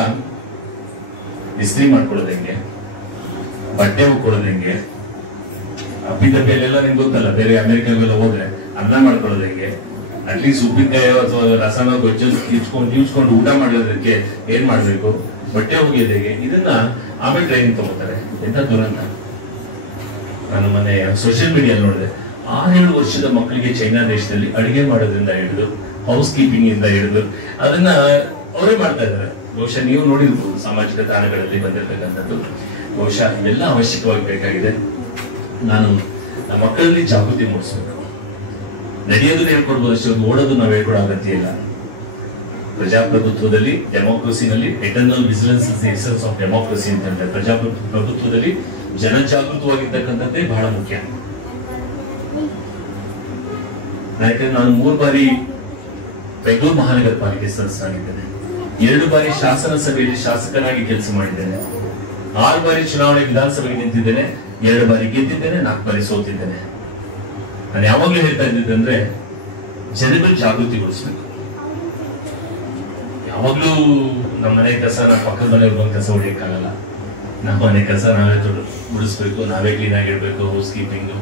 ಇಸ್ತ್ರಿ ಮಾಡ್ಕೊಳ್ಳೋದು ಹೆಂಗೆ, ಬಟ್ಟೆ ಹೋಗ್ಕೊಳ್ಳೋದು ಹೆಂಗೆ, ಅಪ್ಪಿತಪ್ಪಿಯಲ್ಲೆಲ್ಲ ನಿಮ್ಗೆ ಗೊತ್ತಲ್ಲ. ಬೇರೆ ಅಮೆರಿಕಾಗೆಲ್ಲ ಹೋದ್ರೆ ಅನ್ನ ಮಾಡ್ಕೊಳ್ಳೋದು ಹೆಂಗೆ, ಅಟ್ಲೀಸ್ಟ್ ಉಪ್ಪಿನಕಾಯೋ ಅಥವಾ ರಸನ ಗೊಜ್ಜು ಕಿಚ್ಕೊಂಡು ಊಟ ಮಾಡೋದಕ್ಕೆ ಏನ್ ಮಾಡ್ಬೇಕು, ಬಟ್ಟೆ ಹೋಗಿಯೋದು ಹೇಗೆ, ಇದನ್ನ ಆಮೇಲೆ ಟ್ರೈನಿಂಗ್ ತಗೋತಾರೆ. ಎಂತ ದುರಂತ. ನಾನು ಮೊನ್ನೆ ಸೋಷಿಯಲ್ ಮೀಡಿಯಾ ನೋಡಿದೆ, 6-7 ವರ್ಷದ ಮಕ್ಕಳಿಗೆ ಚೈನಾ ದೇಶದಲ್ಲಿ ಅಡಿಗೆ ಮಾಡೋದ್ರಿಂದ ಹಿಡಿದು, ಹೌಸ್ ಕೀಪಿಂಗ್ ಇಂದ ಹಿಡಿದು ಅದನ್ನ ಅವರೇ ಮಾಡ್ತಾ ಇದ್ದಾರೆ. ಬಹುಶಃ ನೀವು ನೋಡಿರ್ಬೋದು ಸಾಮಾಜಿಕ ತಾಣಗಳಲ್ಲಿ ಬಂದಿರತಕ್ಕಂಥದ್ದು. ಬಹುಶಃ ಇವೆಲ್ಲ ಅವಶ್ಯಕವಾಗಿ ಬೇಕಾಗಿದೆ. ನಾನು ಮಕ್ಕಳಲ್ಲಿ ಜಾಗೃತಿ ಮೂಡಿಸ್ಬೇಕು. ನಡೆಯೋದನ್ನ ಹೇಳ್ಕೊಡ್ಬೋದು ಅಷ್ಟೇ, ಓಡೋದು ನಾವು ಹೇಳ್ಕೊಡೋ ಅಗತ್ಯ ಇಲ್ಲ. ಪ್ರಜಾಪ್ರಭುತ್ವದಲ್ಲಿ, ಡೆಮೋಕ್ರಸಿನಲ್ಲಿ eternal vigilance is the essence of democracy ಅಂತ ಹೇಳ್ತಾರೆ. ಪ್ರಜಾಪ್ರಭುತ್ವದಲ್ಲಿ ಜನಜಾಗೃತವಾಗಿರ್ತಕ್ಕಂಥದ್ದೇ ಬಹಳ ಮುಖ್ಯ. ಯಾಕಂದ್ರೆ ನಾನು 3 ಬಾರಿ ಬೆಂಗಳೂರು ಮಹಾನಗರ ಪಾಲಿಕೆ ಸದಸ್ಯನಾಗಿದ್ದೇನೆ. 2 ಬಾರಿ ಶಾಸನ ಸಭೆಯಲ್ಲಿ ಶಾಸಕನಾಗಿ ಕೆಲಸ ಮಾಡಿದ್ದೇನೆ. 6 ಬಾರಿ ಚುನಾವಣೆ ವಿಧಾನಸಭೆಗೆ ನಿಂತಿದ್ದೇನೆ. 2 ಬಾರಿ ಗೆದ್ದಿದ್ದೇನೆ, 4 ಬಾರಿ ಸೋತಿದ್ದೇನೆ. ನಾನು ಯಾವಾಗ್ಲೂ ಹೇಳ್ತಾ ಇದ್ದಿದ್ದಂದ್ರೆ ಜನಗಳ ಜಾಗೃತಿಗೊಳಿಸ್ಬೇಕು. ಯಾವಾಗ್ಲೂ ನಮ್ಮ ಮನೆ ಕಸ ನಮ್ಮ ಪಕ್ಕದ ಮನೆಯವ್ರು ಬಂದು ಕಸ ಹೊಡಿಯಕ್ಕಾಗಲ್ಲ. ನಮ್ಮ ಮನೆ ಕಸ ನಾವೇ ಗುಡಿಸ್ಬೇಕು, ನಾವೇ ಕ್ಲೀನ್ ಆಗಿರ್ಬೇಕು. House keeping.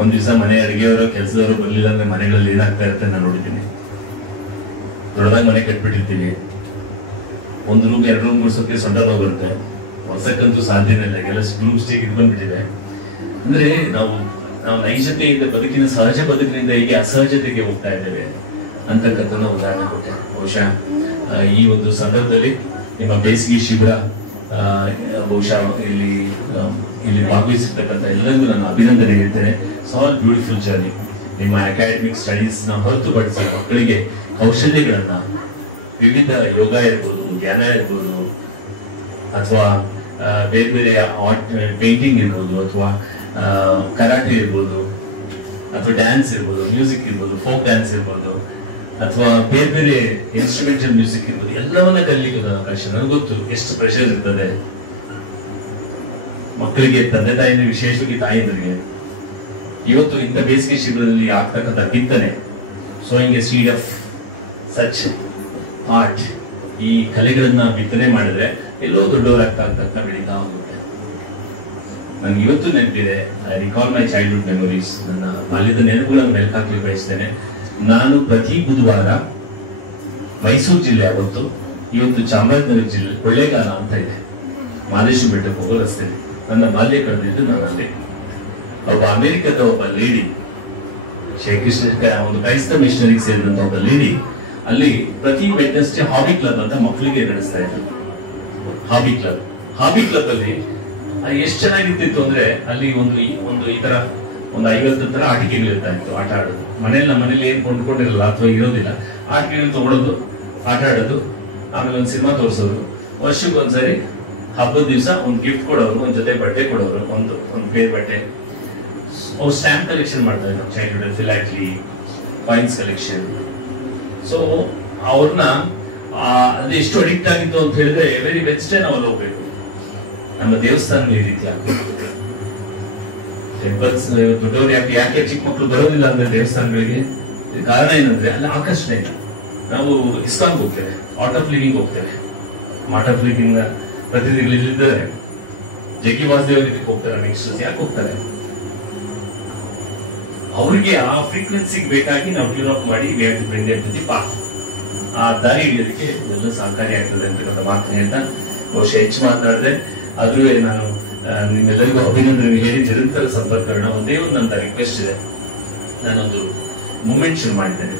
ಒಂದ್ ದಿವಸ ಮನೆ ಅಡಿಗೆಯವರು ಕೆಲಸದವರು ಬರ್ಲಿಲ್ಲ ಅಂದ್ರೆ ಮನೆಗಳಲ್ಲಿ ಏನಾಗ್ತಾ ಇರುತ್ತೆ ನಾನು ನೋಡಿದ್ದೀನಿ. ದೊಡ್ಡದಾಗಿ ಮನೆ ಕಟ್ಬಿಟ್ಟಿರ್ತೀವಿ, 1 ರೂಮ್ 2 ರೂಮ್ ಗುಡಿಸೋಕೆ ಸೊಂಟ ನೋವು ಬರುತ್ತೆ. ಹೊಸಕ್ಕಂತೂ ಸಾಧ್ಯನೇ ಇಲ್ಲ. ಎಲ್ಲ ಗ್ರೂಪ್ ಸ್ಟೇಕ್ ಇದು ಬಂದ್ಬಿಟ್ಟಿದೆ. ಅಂದ್ರೆ ನಾವು ನೈಜತೆಯಿಂದ ಬದುಕಿನ ಸಹಜ ಬದುಕಿನಿಂದ ಹೀಗೆ ಅಸಹಜತೆಗೆ ಹೋಗ್ತಾ ಇದ್ದೇವೆ ಅಂತಕ್ಕಂಥ ಉದಾಹರಣೆ ಕೊಟ್ಟೆ. ಬಹುಶಃ ಈ ಒಂದು ಸಂದರ್ಭದಲ್ಲಿ ನಿಮ್ಮ ಬೇಸಿಗೆ ಶಿಬಿರ ಬಹುಶಃ ಇಲ್ಲಿ ಭಾಗವಹಿಸಿರ್ತಕ್ಕಂಥ ಎಲ್ಲರಿಗೂ ನಾನು ಅಭಿನಂದನೆ ಹೇಳ್ತೇನೆ. All beautiful journey. ನಿಮ್ಮ ಅಕಾಡೆಮಿಕ್ ಸ್ಟಡೀಸ್ ನ ಹೊರತುಪಡಿಸಿ ಮಕ್ಕಳಿಗೆ ಕೌಶಲ್ಯಗಳನ್ನ ವಿವಿಧ ಯೋಗ ಇರ್ಬೋದು, ಧ್ಯಾನ ಇರ್ಬೋದು, ಅಥವಾ ಬೇರೆ ಬೇರೆ ಆರ್ಟ್ ಪೇಂಟಿಂಗ್ ಇರ್ಬೋದು, ಅಥವಾ ಕರಾಟೆ ಇರ್ಬೋದು, ಅಥವಾ ಡ್ಯಾನ್ಸ್ ಇರ್ಬೋದು, ಮ್ಯೂಸಿಕ್ ಇರ್ಬೋದು, ಫೋಕ್ ಡ್ಯಾನ್ಸ್ ಇರ್ಬೋದು, ಅಥವಾ ಬೇರೆ ಬೇರೆ ಇನ್ಸ್ಟ್ರೂಮೆಂಟಲ್ ಮ್ಯೂಸಿಕ್ ಇರ್ಬೋದು, ಎಲ್ಲವನ್ನ ಕಲಿಲಿಕ್ಕೆ ಅವಕಾಶ. ನನಗೆ ಗೊತ್ತು ಎಷ್ಟು ಪ್ರೆಷರ್ ಇರ್ತದೆ ಮಕ್ಕಳಿಗೆ, ತಂದೆ ತಾಯಿನ ವಿಶೇಷವಾಗಿ ತಾಯಿಯಂದರಿಗೆ. ಇವತ್ತು ಇಂಥ ಬೇಸಿಗೆ ಶಿಬಿರದಲ್ಲಿ ಆಗ್ತಕ್ಕಂಥ ಬಿತ್ತನೆ, sowing A seed of such art, ಈ ಕಲೆಗಳನ್ನ ಬಿತ್ತನೆ ಮಾಡಿದ್ರೆ ಎಲ್ಲೋ ದೊಡ್ಡವರಾಗ್ತಾ ಬೆಳೀತಾ ಹೋಗುತ್ತೆ. ನನ್ಗೆ ಇವತ್ತು ನೆನಪಿದೆ. I recall my childhood memories. ನನ್ನ ಬಾಲ್ಯದ ನೆನಪುಗಳನ್ನು ಮೆಲುಕಾಕಲಿಕ್ಕೆ ಬಯಸ್ತೇನೆ. ನಾನು ಪ್ರತಿ ಬುಧವಾರ ಮೈಸೂರು ಜಿಲ್ಲೆ ಆವತ್ತು, ಇವತ್ತು ಚಾಮರಾಜನಗರ ಜಿಲ್ಲೆ ಕೊಳ್ಳೇಗಾಲ ಅಂತ ಇದೆ, ಮಾದೇಶ್ವರ ಬೆಟ್ಟಕ್ಕೆ ಹೋಗೋ ರಸ್ತೆ. ನನ್ನ ಬಾಲ್ಯ ಕಳೆದಿದ್ದು ನಾನು ಅಲ್ಲಿ. ಒಬ್ಬ ಅಮೆರಿಕದ ಒಬ್ಬ ಲೇಡಿ, ಶ್ರೀಕೃಷ್ಣ ಒಂದು ಕ್ರೈಸ್ತ ಮಿಷನರಿಗೆ ಸೇರಿದಂತ ಒಬ್ಬ ಲೇಡಿ ಅಲ್ಲಿ ಪ್ರತಿ ವೆಡ್ನೆಸ್ಡೇ ಹಾಬಿ ಕ್ಲಬ್ ಅಂತ ಮಕ್ಕಳಿಗೆ ನಡೆಸ್ತಾ ಇದ್ರು. ಹಾಬಿ ಕ್ಲಬ್ ಅಲ್ಲಿ ಎಷ್ಟು ಚೆನ್ನಾಗಿರ್ತಿತ್ತು ಅಂದ್ರೆ ಅಲ್ಲಿ ಒಂದು ಈ ತರ ಒಂದು 50 ತರ ಆಟಿಕೆಗಳು ಇರ್ತಾ ಇತ್ತು. ಆಟ ಆಡೋದು ಮನೇಲಿ ಏನ್ ಕೊಂಡ್ಕೊಂಡಿರಲ್ಲ ಅಥವಾ ಇರೋದಿಲ್ಲ, ಆಟಿಕೆಗಳು ತಗೊಳೋದು, ಆಟ ಆಡೋದು, ಆಮೇಲೆ ಒಂದು ಸಿನಿಮಾ ತೋರಿಸೋದು. ವರ್ಷಕ್ಕೊಂದ್ಸರಿ ಹಬ್ಬದ ದಿವಸ ಒಂದು ಗಿಫ್ಟ್ ಕೊಡೋರು, ಒಂದ್ ಜೊತೆ ಬಟ್ಟೆ ಕೊಡೋರು, ಒಂದು ಪೇರ್ ಬಟ್ಟೆ. ಅವ್ರು ಸ್ಟ್ಯಾಂಪ್ ಕಲೆಕ್ಷನ್ ಮಾಡ್ತಾ ಇದ್ರು childhood, philately, coins collection. So ಅವ್ರನ್ನ ಅದು ಎಷ್ಟು ಅಡಿಕ್ಟ್ ಆಗಿತ್ತು ಅಂತ ಹೇಳಿದ್ರೆ ಎವ್ರಿ ವೆನ್ಸ್ಡೇ ನಾವು ಅಲ್ಲಿ ಹೋಗ್ಬೇಕು. ನಮ್ಮ ದೇವಸ್ಥಾನ ಈ ರೀತಿ ಆಗ್ಬೇಕು. ಟೆಂಪಲ್ಸ್ ದೊಡ್ಡವರು ಯಾಕೆ ಚಿಕ್ಕ ಮಕ್ಕಳು ಬರೋದಿಲ್ಲ ಅಂದ್ರೆ ದೇವಸ್ಥಾನಗಳಿಗೆ ಕಾರಣ ಏನಂದ್ರೆ ಅಲ್ಲಿ ಆಕರ್ಷಣೆ ಇಲ್ಲ. ನಾವು ಇಸ್ಕಾನ್ ಹೋಗ್ತೇವೆ, ಆರ್ಟ್ ಆಫ್ ಲಿವಿಂಗ್ ಹೋಗ್ತೇವೆ. ಆರ್ಟ್ ಆಫ್ ಲಿವಿಂಗ್ ಪ್ರತಿನಿಧಿಗಳಿದ್ದಾರೆ, ಜಗ್ಗಿ ವಾಸುದೇವ ಇದಕ್ಕೆ ಹೋಗ್ತಾರೆ, ಯಂಗ್ಸ್ಟರ್ಸ್ ಯಾಕೆ ಹೋಗ್ತಾರೆ? ಅವರಿಗೆ ಆ ಫ್ರೀಕ್ವೆನ್ಸಿಗೆ ಬೇಕಾಗಿ ನಾವು ಟ್ಯೂನ್ ಅಪ್ ಮಾಡಿ ಆ ದಾರಿ ಹಿಡಿಯೋದಕ್ಕೆ ಎಲ್ಲ ಸಹಕಾರಿ ಆಗ್ತದೆ ಅಂತಕ್ಕಂಥ ಮಾತನ್ನು ಹೇಳ್ತಾ ಬಹುಶಃ ಹೆಚ್ಚು ಮಾತನಾಡಿದ್ರೆ. ಆದ್ರೂ ನಾನು ನಿಮ್ಮೆಲ್ಲರಿಗೂ ಅಭಿನಂದನೆ ಹೇಳಿ ನಿರಂತರ ಸಂಪರ್ಕಗಳನ್ನ ಒಂದೇ ಒಂದು ನನ್ನ ರಿಕ್ವೆಸ್ಟ್ ಇದೆ. ನಾನೊಂದು ಮೂವ್ಮೆಂಟ್ ಶುರು ಮಾಡಿದ್ದೇನೆ.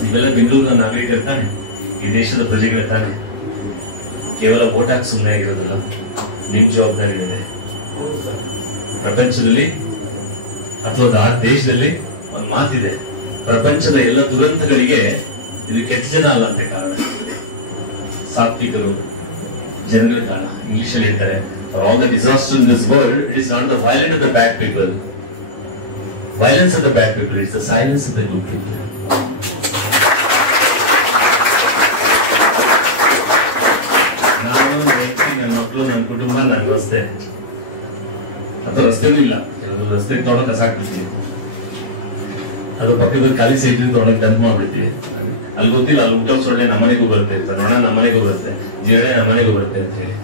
ನೀವೆಲ್ಲ ಬೆಂಗಳೂರಿನ ನಾಗರಿಕರು ತಾನೆ, ಈ ದೇಶದ ಪ್ರಜೆಗಳು ತಾನೆ. ಕೇವಲ ವೋಟ್ ಹಾಕಿ ಸುಮ್ಮನೆ ಆಗಿರೋದಿಲ್ಲ, ನಿಮ್ ಜವಾಬ್ದಾರಿ ಇದೆ. ಪ್ರಪಂಚದಲ್ಲಿ ಅಥವಾ ಆ ದೇಶದಲ್ಲಿ ಒಂದು ಮಾತಿದೆ, ಪ್ರಪಂಚದ ಎಲ್ಲ ದುರಂತಗಳಿಗೆ ಇದು ಕೆಟ್ಟ ಜನ ಅಲ್ಲ ಅಂತ ಕಾರಣ, ಸಾತ್ವಿಕರು ಜನಗಳ ಕಾರಣ. ಇಂಗ್ಲಿಷ್ ಅಲ್ಲಿ ಹೇಳ್ತಾರೆ, for all the disasters in this world, it is not the violence of the bad people, violence of the bad people, it's the silence of the good people. ನಾನು ನನ್ನ ಮಕ್ಕಳು, ನನ್ನ ಕುಟುಂಬ, ನನ್ನ ರಸ್ತೆ ಅಥವಾ ರಸ್ತೆನೂ ಇಲ್ಲ, ಕೆಲವು ರಸ್ತೆ ತೊಡಕ ಸಾಕ್ಬಿಡ್ತೀವಿ, ಅದು ಪಕ್ಕದಲ್ಲಿ ಖಾಲಿ ಸೈಟ್ ತೊಡಕ್ ಡಂಪ್ ಮಾಡ್ಬಿಡ್ತೀವಿ. ಅಲ್ಲಿ ಗೊತ್ತಿಲ್ಲ, ಅಲ್ಲಿ ಊಟ ಸೊಳ್ಳೆ ನಮ್ಮನೆಗೂ ಬರುತ್ತೆ, ನೊಣ ನಮ್ಮನೆಗೂ ಬರುತ್ತೆ, ಜಿರಳೆ ನಮ್ಮನೆಗೂ ಬರುತ್ತೆ ಅಂತ ಹೇಳಿ.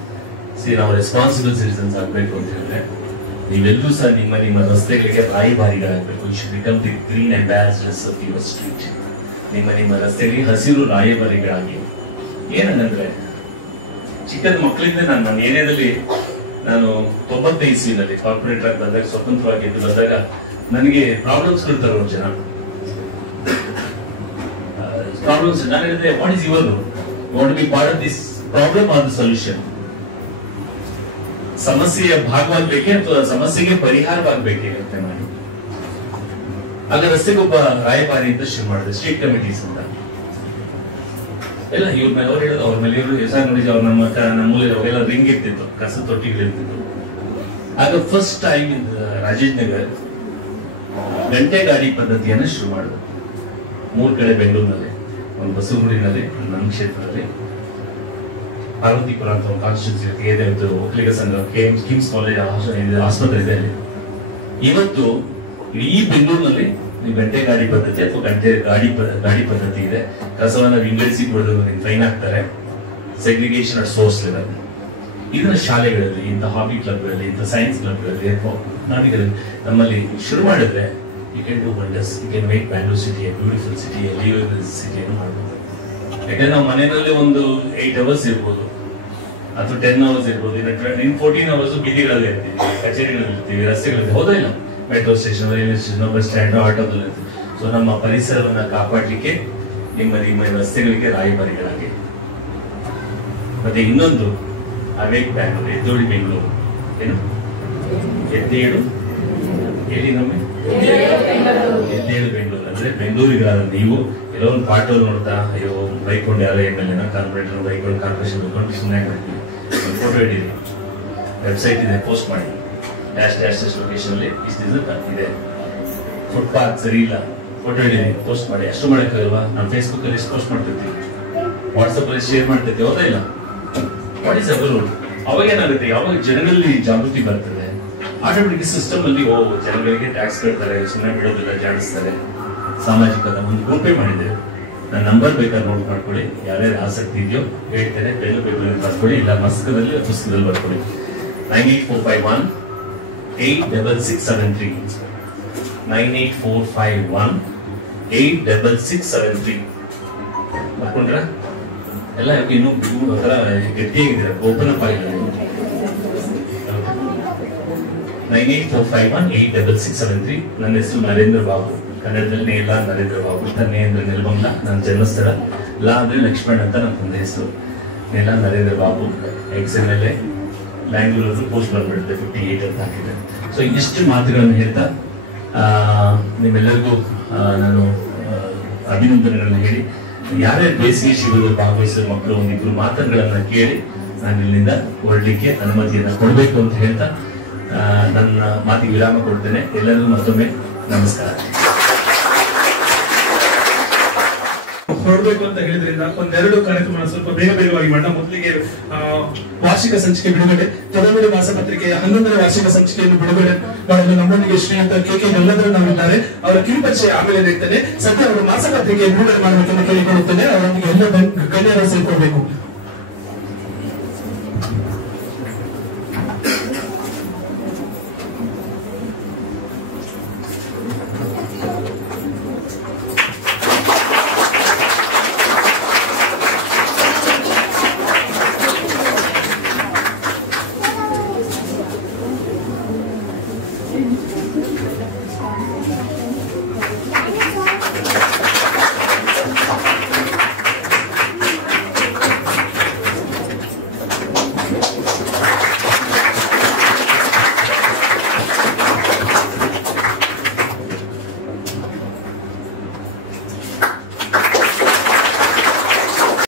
ನಾವು ರೆಸ್ಪಾನ್ಸಿಬಲ್ ಸಿಟಿಸನ್ಸ್ ಆಗ್ಬೇಕು ಅಂತ ಹೇಳಿದ್ರೆ ನೀವೆಲ್ಲರೂ ಸಹ ನಿಮ್ಮ ರಸ್ತೆಗಳಿಗೆ ರಾಯಭಾರಿಗಳಾಗಬೇಕು. You should become the green ambassadors of your street. ನಿಮ್ಮ ರಸ್ತೆಗೆ ಹಸಿರು ರಾಯಭಾರಿಗಳಾಗಿ. ಏನಂದ್ರೆ ಚಿಕ್ಕದ ಮಕ್ಕಳಿಂದ ನನ್ನ ಏರಿಯಾದಲ್ಲಿ ನಾನು 95 ಇಸ್ವಿನಲ್ಲಿ ಕಾರ್ಪೊರೇಟ್ ಆಗಿ ಬಂದಾಗ, ಸ್ವತಂತ್ರವಾಗಿ ಎದ್ದು ಬಂದಾಗ ನನಗೆ ಪ್ರಾಬ್ಲಮ್ಸ್ ತರೋ ಜನ ಪ್ರಾಬ್ಲಮ್ಸ್. ನಾನು ಹೇಳಿದ್ರೆ, what is your role? Want to be part of this problem or the solution? ಸಮಸ್ಯೆಯ ಭಾಗವಾಗಬೇಕೆ ಅಥವಾ ಸಮಸ್ಯೆಗೆ ಪರಿಹಾರವಾಗಬೇಕೆ ಅಂತ ಮಾಡಿ ಆಗ ರಸ್ತೆಗೆ ಒಬ್ಬ ರಾಯಭಾರಿ ಅಂತ ಶುರು ಮಾಡಿದೆ, ಸ್ಟ್ರೀಟ್ ಕಮಿಟೀಸ್ ಅಂತ ಎಲ್ಲ. ಇವ್ರ ಮೇಲೆ ಅವ್ರು ಹೇಳೋದು, ಅವ್ರ ಮೇಲೆ ಇವರು ಹೆಸರು ನೋಡಿ, ಅವ್ರು ನಮ್ಮೂರಲ್ಲಿ ಅವೆಲ್ಲ ರಿಂಗ್ ಇರ್ತಿತ್ತು, ಕಸ ತೊಟ್ಟಿಗಳಿರ್ತಿತ್ತು. ಆಗ first time in Rajesh Nagar ಗಂಟೆ ಗಾಡಿ ಪದ್ಧತಿಯನ್ನು ಶುರು ಮಾಡಿದ್ರು 3 ಕಡೆ ಬೆಂಗಳೂರಿನಲ್ಲಿ. ಒಂದು ಬಸವಗುಡಿನಲ್ಲಿ ನನ್ನ ಕ್ಷೇತ್ರದಲ್ಲಿ ಪಾರ್ವತಿಪುರ ಅಂತ ಒಂದು ಕಾನ್ಸ್ಟಿಟ್ಯೂನ್ಸಿ ಇದೆ, ಒಕ್ಕಲಿಗ ಸಂಘ ಕಿಮ್ಸ್ ಕಾಲೇಜ್ ಆಸ್ಪತ್ರೆ ಇದೆ ಅಲ್ಲಿ. ಇವತ್ತು ಇಡೀ ಬೆಂಗಳೂರಿನಲ್ಲಿ ನೀವು ಗಂಟೆ ಗಾಡಿ ಪದ್ಧತಿ ಅಥವಾ ಗಾಡಿ ಪದ್ಧತಿ ಇದೆ. ಕಸವನ್ನ ವಿಂಗಡಿಸಿ ಕೊಡೋದು ಫೈನ್ ಹಾಕ್ತಾರೆ. Segregation at source level. ಇದನ್ನ ಶಾಲೆಗಳಲ್ಲಿ, ಇಂಥ ಹಾಬಿ ಕ್ಲಬ್ಗಳಲ್ಲಿ, ಇಂಥ ಸೈನ್ಸ್ ಕ್ಲಬ್ಗಳಲ್ಲಿ ನಾವಿಗಳಲ್ಲಿ ನಮ್ಮಲ್ಲಿ ಶುರು ಮಾಡಿದ್ರೆ you can do wonders. You can make Bangalore city a beautiful city, a livable ಸಿಟಿಯನ್ನು ಮಾಡ್ಬೋದು. ಯಾಕಂದ್ರೆ ನಾವು ಮನೆಯಲ್ಲಿ ಒಂದು 8 hours ಇರ್ಬೋದು ಅಥವಾ 10 hours ಇರ್ಬೋದು. ಇನ್ನು 14 hours ಬೀದಿಗಳಲ್ಲಿ ಇರ್ತೀವಿ, ಕಚೇರಿಗಳಲ್ಲಿ ಇರ್ತೀವಿ, ರಸ್ತೆಗಳಲ್ಲಿ. ಹೌದಾ ಇಲ್ಲ? Metro station, railway station, bus stand, ಆಟೋದಲ್ಲಿ ಇರ್ತೀವಿ. ಸೊ ನಮ್ಮ ಪರಿಸರವನ್ನ ಕಾಪಾಡಲಿಕ್ಕೆ ನಿಮ್ಮ ರಸ್ತೆಗಳಿಗೆ ರಾಯಭಾರಿಗಳಾಗಿ. ಮತ್ತೆ ಇನ್ನೊಂದು ಅವೇಕ್ ಬ್ಯಾಂಗ್ಳೂರ್, ಎದ್ದೇಳಿ ಬೆಂಗಳೂರು. ಏನು ಎದ್ದೇಳು ಹೇಳಿ ನಮ್ಮೆ ಎದ್ದೇಳು ಬೆಂಗಳೂರು ಅಂದ್ರೆ ಬೆಂಗಳೂರಿಗಾದ ನೀವು ಎಲ್ಲೋ ಒಂದು ಪಾಠದಲ್ಲಿ ನೋಡ್ತಾ ಅಯ್ಯೋ ಬೈಕೊಂಡು ಯಾರೋ ಎಮ್ಎಲ್ಎನ ಕಾರ್ಪೊರೇಟರ್ ಬೈಕೊಂಡು ಕಾರ್ಪೊರೇಷನ್ ಬೈಕೊಂಡು ಸುಮ್ಮನೆ ಮಾಡ್ತೀವಿ. ಒಂದು ಫೋಟೋ ಹಿಡೀರಿ, ವೆಬ್ಸೈಟ್ ಇದೆ, ಪೋಸ್ಟ್ ಮಾಡಿ. ಡ್ಯಾಶ್ ಲೊಕೇಶನ್ ಅಲ್ಲಿ ಇಷ್ಟು ಇದೆ, ಫುಟ್ಪಾತ್ ಸರಿ ಇಲ್ಲ, ಫೋಟೋ ಹಿಡೀರಿ, ಪೋಸ್ಟ್ ಮಾಡಿ. ಅಷ್ಟು ಮಾಡೋಕ್ಕಾಗಲ್ವಾ? ನಾವು ಫೇಸ್ಬುಕ್ ಅಲ್ಲಿ ಪೋಸ್ಟ್ ಮಾಡ್ತಿರ್ತೀವಿ, ವಾಟ್ಸಪ್ ಅಲ್ಲಿ ಶೇರ್ ಮಾಡ್ತಿರ್ತೀವಿ. ಹೌದಾ ಇಲ್ಲ? What is our roll? ಅವಾಗ ಏನಾಗುತ್ತೆ? ಯಾವಾಗ ಜನರಲ್ಲಿ ಜಾಗೃತಿ ಬರ್ತದೆ, ಆಟೋಮೆಟಿಕ್ ಸಿಸ್ಟಮ್ ಅಲ್ಲಿ ಜನಗಳಿಗೆ ಟ್ಯಾಕ್ಸ್ ಕಟ್ತಾರೆ, ಸುಮ್ಮನೆ ಬಿಡೋದಿಲ್ಲ, ಜಾಡಿಸ್ತಾರೆ. ಸಾಮಾಜಿಕದ ಒಂದು ಗ್ರೂಪೇ ಮಾಡಿದ್ದೇವೆ. ನನ್ನ ನಂಬರ್ ಬೇಕಾದ್ರೆ ನೋಟ್ ಮಾಡ್ಕೊಳ್ಳಿ. ಯಾರ್ಯಾರು ಆಸಕ್ತಿ ಇದೆಯೋ ಹೇಳ್ತೇನೆ, ಪೆನ್ನು ಪೇಪರ್ ಬರ್ಕೊಳ್ಳಿ, ಇಲ್ಲ ಮಸ್ಕದಲ್ಲಿ ಪುಸ್ತಕದಲ್ಲಿ ಬರ್ಕೊಳ್ಳಿ. 9845186673 9845186673 ಬರ್ಕೊಂಡ್ರ ಎಲ್ಲ. ಇನ್ನು ಒಂಥರ ಗಟ್ಟಿಯಾಗಿದ್ದೀರ, ಓಪನ್ ಅಪ್ ಆಗಿಲ್ಲ. 9845186673. ನನ್ನ ಹೆಸರು ನರೇಂದ್ರ ಬಾಬು. ಕನ್ನಡದಲ್ಲಿ ನೇಲ ನರೇಂದ್ರ ಬಾಬು ಅಂತ. ನೇ ಅಂದ್ರೆ ನೆಲಮಂಗಲ ನನ್ನ ಜನ್ಮಸ್ಥಳ, ಲಾ ಅಂದ್ರೆ ಲಕ್ಷ್ಮಣ್ ಅಂತ ನನ್ನ ತಂದೆ ಹೆಸರು. ನೇಲ ನರೇಂದ್ರ ಬಾಬು, XMLA, ಬ್ಯಾಂಗ್ಳೂರು. ಪೋಸ್ಟ್ ಬಂದ್ಬಿಡುತ್ತೆ 58 ಅಂತ ಹಾಕಿದೆ. ಸೊ ಇಷ್ಟು ಮಾತುಗಳನ್ನು ಹೇಳ್ತಾ ನಿಮ್ಮೆಲ್ಲರಿಗೂ ನಾನು ಅಭಿನಂದನೆಗಳನ್ನು ಹೇಳಿ, ಯಾರ್ಯಾರು ಬೇಸಿಗೆ ಶಿಬಿರದಲ್ಲಿ ಭಾಗವಹಿಸಿದ ಮಕ್ಕಳು ಒಂದಿಬ್ರು ಮಾತುಗಳನ್ನ ಕೇಳಿ ನಾನು ಇಲ್ಲಿಂದ ಹೊರಡ್ಲಿಕ್ಕೆ ಅನುಮತಿಯನ್ನ ಕೊಡಬೇಕು ಅಂತ ಹೇಳ್ತಾ ನನ್ನ ಮಾತಿಗೆ ವಿರಾಮ ಕೊಡ್ತೇನೆ. ಎಲ್ಲರಿಗೂ ಮತ್ತೊಮ್ಮೆ ನಮಸ್ಕಾರ. ಹೊರಡಬೇಕು ಅಂತ ಹೇಳಿದ್ರಿಂದ ಒಂದೆರಡು ಕಾರ್ಯಕ್ರಮ ಸ್ವಲ್ಪ ಬೇಗವಾಗಿ ಮಾಡೋಣ. ಮೊದಲಿಗೆ ವಾರ್ಷಿಕ ಸಂಚಿಕೆ ಬಿಡುಗಡೆ, ತೊದಲುಡಿ ಮಾಸಪತ್ರಿಕೆಯ 11ನೇ ವಾರ್ಷಿಕ ಸಂಚಿಕೆಯನ್ನು ಬಿಡುಗಡೆ ಮಾಡಲು ನಮ್ಮೊಂದಿಗೆ ಶ್ರೀಯುತ KK ಎಲ್ಲದರೂ ನಾವಿದ್ದಾರೆ. ಅವರ ಕಿರುಪರಿಚಯ ಆಮೇಲೆ ನೀಡ್ತೇನೆ. ಸದ್ಯ ಅವರು ಮಾಸಪತ್ರಿಕೆ ಬಿಡುಗಡೆ ಮಾಡಬೇಕೆಂದು ಕೇಳಿಕೊಳ್ಳುತ್ತೇನೆ. ಅವರೊಂದಿಗೆ ಎಲ್ಲ ಗಣ್ಯರು ಸೇರ್ಕೊಳ್ಬೇಕು.